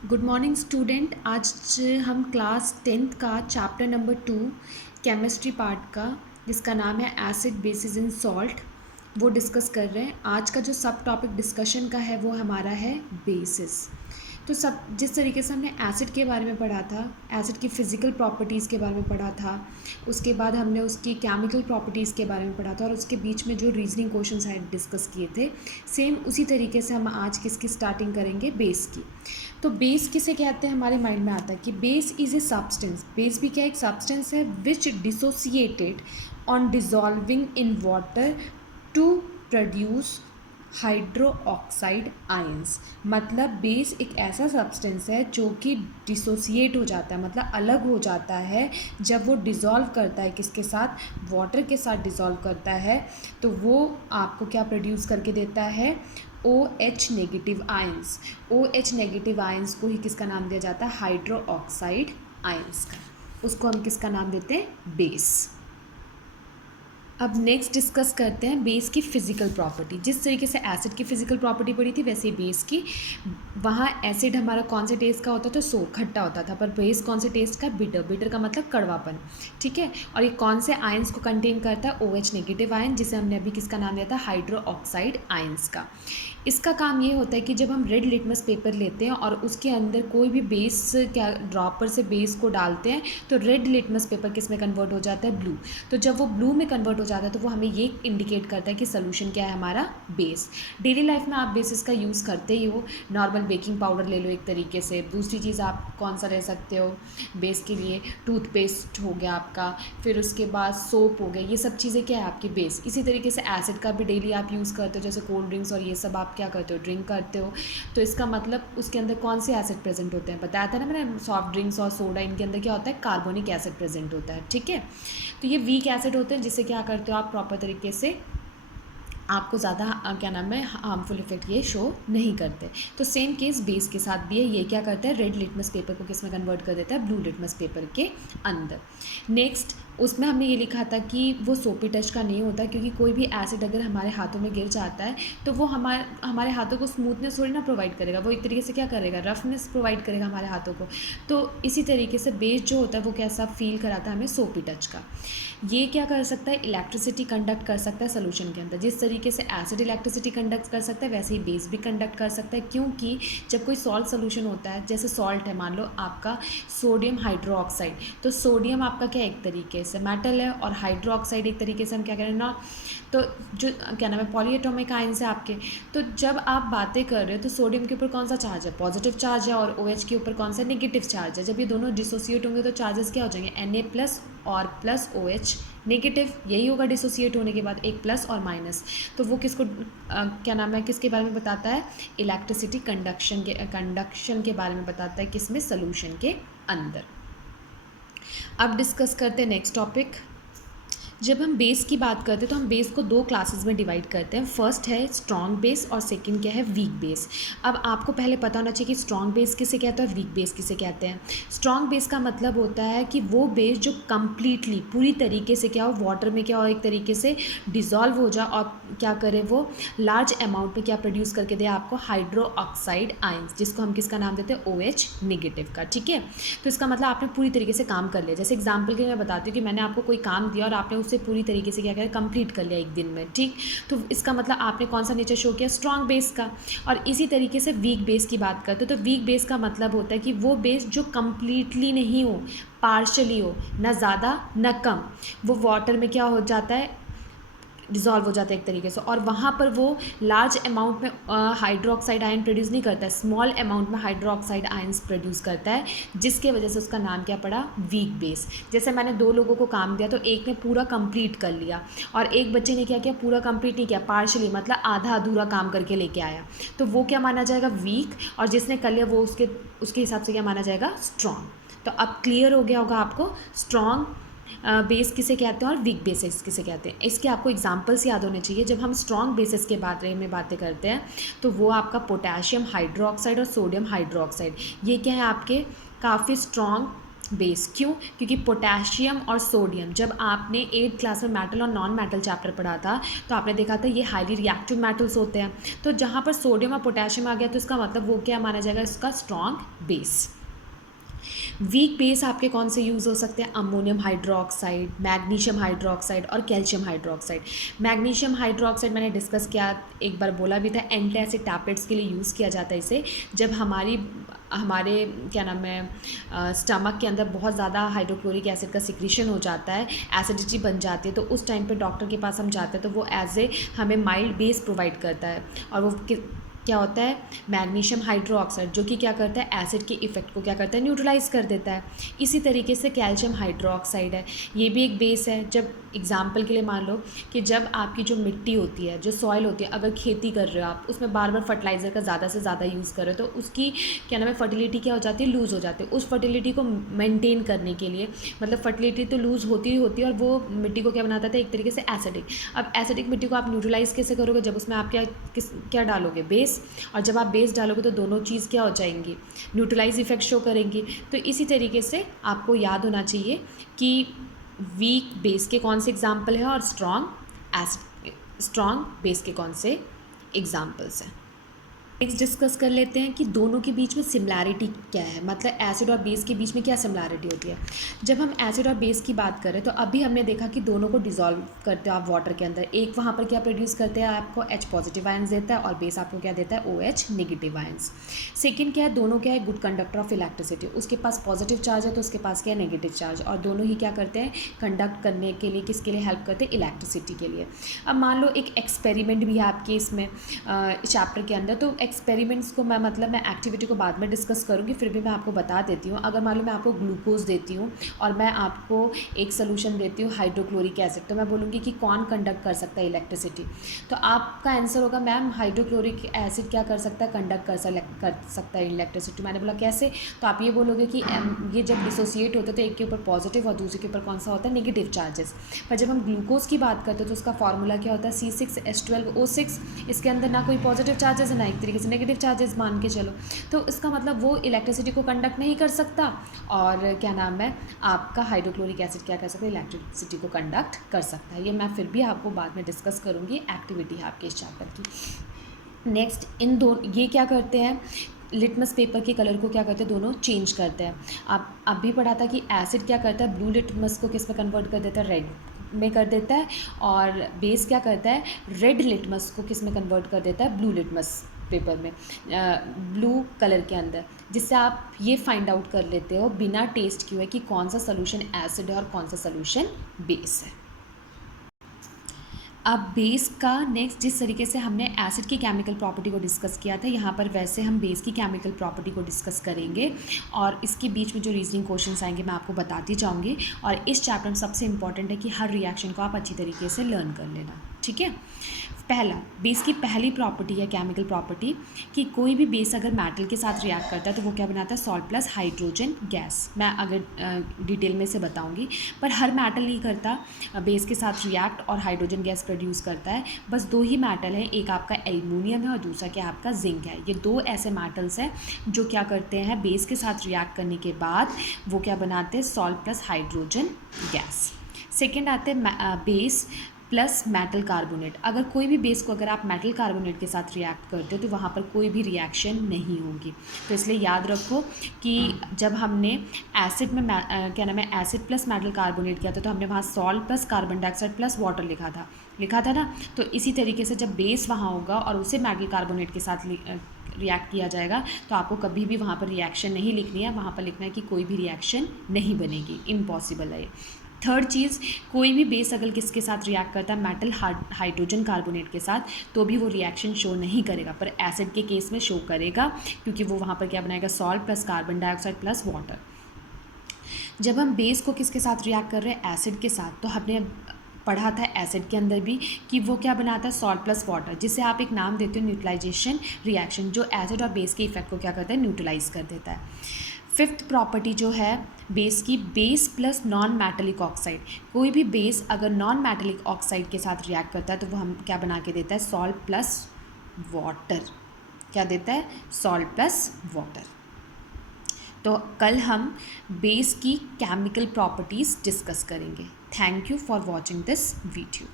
Good morning student. आज हम class 10th का चैप्टर नंबर 2 केमिस्ट्री पार्ट का, जिसका नाम है एसिड बेसिस इन सॉल्ट, वो डिस्कस कर रहे हैं। आज का जो सब टॉपिक डिस्कशन का है वो हमारा है बेसिस। तो सब जिस तरीके से हमने एसिड के बारे में पढ़ा था, एसिड की फ़िज़िकल प्रॉपर्टीज़ के बारे में पढ़ा था, उसके बाद हमने उसकी केमिकल प्रॉपर्टीज़ के बारे में पढ़ा था और उसके बीच में जो रीजनिंग क्वेश्चंस हैं डिस्कस किए थे, सेम उसी तरीके से हम आज किसकी स्टार्टिंग करेंगे, बेस की। तो बेस किसे कहते हैं, हमारे माइंड में आता है कि base is a substance. Base भी क्या एक सब्सटेंस है which dissociated on dissolving in water to produce hydroxide ions. मतलब बेस एक ऐसा सब्सटेंस है जो कि डिसोसिएट हो जाता है, मतलब अलग हो जाता है जब वो डिज़ोल्व करता है, किसके साथ, वाटर के साथ डिज़ोल्व करता है, तो वो आपको क्या प्रोड्यूस करके देता है, OH negative ions. OH negative ions को ही किसका नाम दिया जाता है, हाइड्रो ऑक्साइड आयंस का। उसको हम किसका नाम देते हैं, बेस। अब नेक्स्ट डिस्कस करते हैं बेस की फ़िज़िकल प्रॉपर्टी। जिस तरीके से एसिड की फ़िज़िकल प्रॉपर्टी पड़ी थी, वैसे ही बेस की। वहाँ एसिड हमारा कौन से टेस्ट का होता था, सोर, खट्टा होता था, पर बेस कौन से टेस्ट का, बिटर। बिटर का मतलब कड़वापन, ठीक है। और ये कौन से आयंस को कंटेन करता है, OH नेगेटिव आयन, जिसे हमने अभी किसका नाम दिया था, हाइड्रो ऑक्साइड आयंस का। इसका काम ये होता है कि जब हम रेड लिटमस पेपर लेते हैं और उसके अंदर कोई भी बेस, क्या ड्रॉपर से बेस को डालते हैं, तो रेड लिटमस पेपर किस में कन्वर्ट हो जाता है, ब्लू। तो जब वो ब्लू में कन्वर्ट हो जाता है तो वो हमें ये इंडिकेट करता है कि सोल्यूशन क्या है, हमारा बेस। डेली लाइफ में आप बेसिस का यूज़ करते ही हो। नॉर्मल बेकिंग पाउडर ले लो एक तरीके से। दूसरी चीज़ आप कौन सा ले सकते हो बेस के लिए, टूथपेस्ट हो गया आपका, फिर उसके बाद सोप हो गया, ये सब चीज़ें क्या है, आपकी बेस। इसी तरीके से एसिड का भी डेली आप यूज़ करते हो, जैसे कोल्ड ड्रिंक्स और ये सब आप क्या करते हो, ड्रिंक करते हो। तो इसका मतलब उसके अंदर कौन से एसिड प्रेजेंट होते हैं, बताया था ना मैंने, सॉफ्ट ड्रिंक्स और सोडा, इनके अंदर क्या होता है, कार्बोनिक एसिड प्रेजेंट होता है, ठीक है। तो ये वीक एसिड होते हैं, जिससे क्या करते हो आप, प्रॉपर तरीके से आपको ज़्यादा क्या नाम है, हार्मफुल इफेक्ट ये शो नहीं करते। तो सेम केस बेस के साथ भी है। ये क्या करता है, रेड लिटमस पेपर को किस में कन्वर्ट कर देता है, ब्लू लिटमस पेपर के अंदर। नेक्स्ट उसमें हमने ये लिखा था कि वो सोपी टच का नहीं होता, क्योंकि कोई भी एसिड अगर हमारे हाथों में गिर जाता है तो वो हमारे हाथों को स्मूथनेस थोड़ी ना प्रोवाइड करेगा, वो एक तरीके से क्या करेगा, रफनेस प्रोवाइड करेगा हमारे हाथों को। तो इसी तरीके से बेस जो होता है वो कैसा फील कराता है हमें, सोपी टच का। ये क्या कर सकता है, इलेक्ट्रिसिटी कंडक्ट कर सकता है सोल्यूशन के अंदर। जिस तरीके से एसिड इलेक्ट्रिसिटी कंडक्ट कर सकता है, वैसे ही बेस भी कंडक्ट कर सकता है। क्योंकि जब कोई सॉल्ट सोल्यूशन होता है, जैसे सॉल्ट है, मान लो आपका सोडियम हाइड्रोक्साइड, तो सोडियम आपका क्या एक तरीके से मेटल है और हाइड्रोक्साइड एक तरीके से हम क्या करें ना, तो जो क्या नाम है, पॉलीएटॉमिक आयंस है आपके। तो जब आप बातें कर रहे हो तो सोडियम के ऊपर कौन सा चार्ज है, पॉजिटिव चार्ज है, और OH के ऊपर कौन सा नेगेटिव चार्ज है। जब ये दोनों डिसोसिएट होंगे तो चार्जेस क्या हो जाएंगे, Na+ और प्लस OH नेगेटिव, यही होगा डिसोसिएट होने के बाद, एक प्लस और माइनस। तो वो किसको क्या नाम है, किसके बारे में बताता है, इलेक्ट्रिसिटी कंडक्शन के बारे में बताता है, किसमें, सोल्यूशन के अंदर। अब डिस्कस करते हैं नेक्स्ट टॉपिक। जब हम बेस की बात करते हैं तो हम बेस को दो क्लासेस में डिवाइड करते हैं। फर्स्ट है स्ट्रॉन्ग बेस और सेकंड क्या है, वीक बेस। अब आपको पहले पता होना चाहिए कि स्ट्रॉन्ग बेस किसे कहते हैं और वीक बेस किसे कहते हैं। स्ट्रॉन्ग बेस का मतलब होता है कि वो बेस जो कम्प्लीटली पूरी तरीके से क्या हो, वाटर में क्या हो, एक तरीके से डिज़ोल्व हो जाए और क्या करे, वो लार्ज अमाउंट में क्या प्रोड्यूस करके दे आपको, हाइड्रो ऑक्साइड आयंस, जिसको हम किसका नाम देते हैं, OH नेगेटिव का, ठीक है। तो इसका मतलब आपने पूरी तरीके से काम कर लिया। जैसे एग्जाम्पल के लिए मैं बताती हूँ कि मैंने आपको कोई काम दिया और आपने से पूरी तरीके से क्या करें, कंप्लीट कर लिया एक दिन में, ठीक। तो इसका मतलब आपने कौन सा नेचर शो किया, स्ट्रॉन्ग बेस का। और इसी तरीके से वीक बेस की बात करते हैं तो वीक बेस का मतलब होता है कि वो बेस जो कंप्लीटली नहीं हो, पार्शली हो, ना ज़्यादा ना कम, वो वाटर में क्या हो जाता है, डिज़ोल्व हो जाता है एक तरीके से, और वहाँ पर वो लार्ज अमाउंट में हाइड्रोक्साइड आयन प्रोड्यूस नहीं करता है, स्मॉल अमाउंट में हाइड्रोक्साइड आयंस प्रोड्यूस करता है, जिसके वजह से उसका नाम क्या पड़ा, वीक बेस। जैसे मैंने दो लोगों को काम दिया तो एक ने पूरा कंप्लीट कर लिया और एक बच्चे ने क्या किया, पूरा कंप्लीट नहीं किया, पार्शली, मतलब आधा अधूरा काम करके लेके आया, तो वो क्या माना जाएगा, वीक। और जिसने कर लिया वो उसके हिसाब से क्या माना जाएगा, स्ट्रॉन्ग। तो अब क्लियर हो गया होगा आपको स्ट्रॉन्ग बेस किसे कहते हैं और वीक बेसिस किसे कहते हैं। इसके आपको एग्जांपल्स याद होने चाहिए। जब हम स्ट्रॉन्ग बेसिस के बारे में बातें करते हैं तो वो आपका पोटेशियम हाइड्रोक्साइड और सोडियम हाइड्रोक्साइड, ये क्या है आपके काफ़ी स्ट्रॉन्ग बेस। क्यों? क्योंकि पोटेशियम और सोडियम, जब आपने 8th क्लास में मेटल और नॉन मेटल चैप्टर पढ़ा था तो आपने देखा था ये हाईली रिएक्टिव मेटल्स होते हैं। तो जहाँ पर सोडियम और पोटेशियम आ गया तो इसका मतलब वो क्या माना जाएगा, इसका स्ट्रॉन्ग बेस। वीक बेस आपके कौन से यूज़ हो सकते हैं? अमोनियम हाइड्रोक्साइड, मैग्नीशियम हाइड्रोक्साइड और कैल्शियम हाइड्रोक्साइड। मैग्नीशियम हाइड्रोक्साइड मैंने डिस्कस किया, एक बार बोला भी था, एंटासिड टैबलेट्स के लिए यूज़ किया जाता है इसे, जब हमारे क्या नाम है स्टमक के अंदर बहुत ज़्यादा हाइड्रोक्लोरिक एसिड का सिक्रीशन हो जाता है, एसिडिटी बन जाती है, तो उस टाइम पे डॉक्टर के पास हम जाते हैं तो वो एज ए हमें माइल्ड बेस प्रोवाइड करता है। और वो क्या होता है? मैग्नीशियम हाइड्रोक्साइड, जो कि क्या करता है, एसिड के इफेक्ट को क्या करता है, न्यूट्रलाइज कर देता है। इसी तरीके से कैल्शियम हाइड्रोक्साइड है, ये भी एक बेस है। जब एग्जाम्पल के लिए मान लो कि जब आपकी जो मिट्टी होती है, जो सॉइल होती है, अगर खेती कर रहे हो आप, उसमें बार बार फर्टिलाइज़र का ज़्यादा से ज़्यादा यूज़ कर रहे हो तो उसकी क्या नाम है, फर्टिलिटी क्या हो जाती है, लूज़ हो जाती है। उस फर्टिलिटी को मेंटेन करने के लिए, मतलब फर्टिलिटी तो लूज़ होती ही होती है और वो मिट्टी को क्या बनाता था, एक तरीके से एसिडिक। अब एसिडिक मिट्टी को आप न्यूट्रलाइज़ कैसे करोगे? जब उसमें आप क्या डालोगे, बेस। और जब आप बेस डालोगे तो दोनों चीज़ क्या हो जाएंगी, न्यूट्रलाइज इफेक्ट शो करेंगी। तो इसी तरीके से आपको याद होना चाहिए कि वीक बेस के कौन से एग्जाम्पल हैं और स्ट्रॉन्ग बेस के कौन से एग्जाम्पल्स हैं। नेक्स्ट डिस्कस कर लेते हैं कि दोनों के बीच में सिमिलैरिटी क्या है, मतलब एसिड और बेस के बीच में क्या सिमिलैरिटी होती है। जब हम एसिड और बेस की बात करें तो अभी हमने देखा कि दोनों को डिसॉल्व करते हो आप वाटर के अंदर, एक वहाँ पर क्या प्रोड्यूस करते हैं, आपको H पॉजिटिव आयंस देता है और बेस आपको क्या देता है, OH नेगेटिव आयंस। सेकेंड क्या है, दोनों क्या है, गुड कंडक्टर ऑफ इलेक्ट्रिसिटी, उसके पास पॉजिटिव चार्ज है तो उसके पास क्या है, नेगेटिव चार्ज, और दोनों ही क्या करते हैं, कंडक्ट करने के लिए किसके लिए हेल्प करते हैं, इलेक्ट्रिसिटी के लिए। अब मान लो एक एक्सपेरिमेंट भी है आपके इसमें चैप्टर के अंदर, तो एक्सपेरिमेंट्स को मैं एक्टिविटी को बाद में डिस्कस करूँगी, फिर भी मैं आपको बता देती हूँ। अगर मान लो मैं आपको ग्लूकोज देती हूँ और मैं आपको एक सोल्यूशन देती हूँ हाइड्रोक्लोरिक एसिड, तो मैं बोलूँगी कि कौन कंडक्ट कर सकता है इलेक्ट्रिसिटी, तो आपका आंसर होगा मैम हाइड्रोक्लोरिक एसिड क्या कर सकता है, कंडक्ट कर सकता है इलेक्ट्रिसिटी। मैंने बोला कैसे, तो आप ये बोलोगे कि ये जब डिसोसिएट होते तो एक के ऊपर पॉजिटिव और दूसरे के ऊपर कौन सा होता है, नेगेटिव चार्जेस। पर जब हम ग्लूकोज की बात करते हैं तो उसका फॉर्मूला क्या होता है, C6H12O6, इसके अंदर ना कोई पॉजिटिव चार्जेस है ना एक तरीके से नेगेटिव चार्जेस मान के चलो, तो इसका मतलब वो इलेक्ट्रिसिटी को कंडक्ट नहीं कर सकता, और क्या नाम है, आपका हाइड्रोक्लोरिक एसिड क्या कर सकता है, इलेक्ट्रिसिटी को कंडक्ट कर सकता है। ये मैं फिर भी आपको बाद में डिस्कस करूँगी, एक्टिविटी है आपके इस चैप्टर की। नेक्स्ट, इन दोनों ये क्या करते हैं, लिटमस पेपर के कलर को क्या करते हैं, दोनों चेंज करते हैं। आप अभी पढ़ा था कि एसिड क्या करता है, ब्लू लिटमस को किस में कन्वर्ट कर देता है, रेड में कर देता है, और बेस क्या करता है, रेड लिटमस को किस में कन्वर्ट कर देता है, ब्लू लिटमस पेपर में, ब्लू कलर के अंदर, जिससे आप ये फाइंड आउट कर लेते हो बिना टेस्ट किए कि कौन सा सोल्यूशन एसिड है और कौन सा सोल्यूशन बेस है। अब बेस का नेक्स्ट, जिस तरीके से हमने एसिड की केमिकल प्रॉपर्टी को डिस्कस किया था, यहाँ पर वैसे हम बेस की केमिकल प्रॉपर्टी को डिस्कस करेंगे, और इसके बीच में जो रीजनिंग क्वेश्चंस आएंगे मैं आपको बताती जाऊँगी। और इस चैप्टर में सबसे इंपॉर्टेंट है कि हर रिएक्शन को आप अच्छी तरीके से लर्न कर लेना, ठीक है। पहला, बेस की पहली प्रॉपर्टी है केमिकल प्रॉपर्टी कि कोई भी बेस अगर मेटल के साथ रिएक्ट करता है तो वो क्या बनाता है, सॉल्ट प्लस हाइड्रोजन गैस। मैं अगर डिटेल में से बताऊंगी, पर हर मेटल नहीं करता बेस के साथ रिएक्ट और हाइड्रोजन गैस प्रोड्यूस करता है। बस दो ही मेटल हैं, एक आपका एल्युमिनियम है और दूसरा क्या आपका जिंक है। ये दो ऐसे मेटल्स हैं जो क्या करते हैं, बेस के साथ रिएक्ट करने के बाद वो क्या बनाते हैं, salt plus hydrogen gas. Second आते हैं बेस प्लस मेटल कार्बोनेट। अगर कोई भी बेस को अगर आप मेटल कार्बोनेट के साथ रिएक्ट करते हो तो वहाँ पर कोई भी रिएक्शन नहीं होगी। तो इसलिए याद रखो कि जब हमने एसिड में क्या नाम है, एसिड प्लस मेटल कार्बोनेट किया था तो हमने वहाँ salt plus carbon dioxide plus water लिखा था ना। तो इसी तरीके से जब बेस वहाँ होगा और उसे मेटल कार्बोनेट के साथ रिएक्ट किया जाएगा तो आपको कभी भी वहाँ पर रिएक्शन नहीं लिखनी है, वहाँ पर लिखना है कि कोई भी रिएक्शन नहीं बनेगी, इम्पॉसिबल है। थर्ड चीज़, कोई भी बेस अगर किसके साथ रिएक्ट करता है, मेटल हाइड्रोजन कार्बोनेट के साथ, तो भी वो रिएक्शन शो नहीं करेगा, पर एसिड के केस में शो करेगा क्योंकि वो वहाँ पर क्या बनाएगा, salt plus carbon dioxide plus water. जब हम बेस को किसके साथ रिएक्ट कर रहे हैं, एसिड के साथ, तो हमने पढ़ा था एसिड के अंदर भी कि वो क्या बनाता है, सॉल्ट प्लस वाटर, जिसे आप एक नाम देते हो न्यूट्रलाइजेशन रिएक्शन, जो एसिड और बेस के इफेक्ट को क्या करता है, न्यूट्रलाइज कर देता है। फिफ्थ प्रॉपर्टी जो है बेस की, base plus non metallic oxide. कोई भी बेस अगर नॉन मेटेलिक ऑक्साइड के साथ रिएक्ट करता है तो वो हम क्या बना के देता है, सॉल्ट प्लस वाटर। क्या देता है, सॉल्ट प्लस वाटर। तो कल हम बेस की केमिकल प्रॉपर्टीज़ डिस्कस करेंगे। Thank you for watching this video.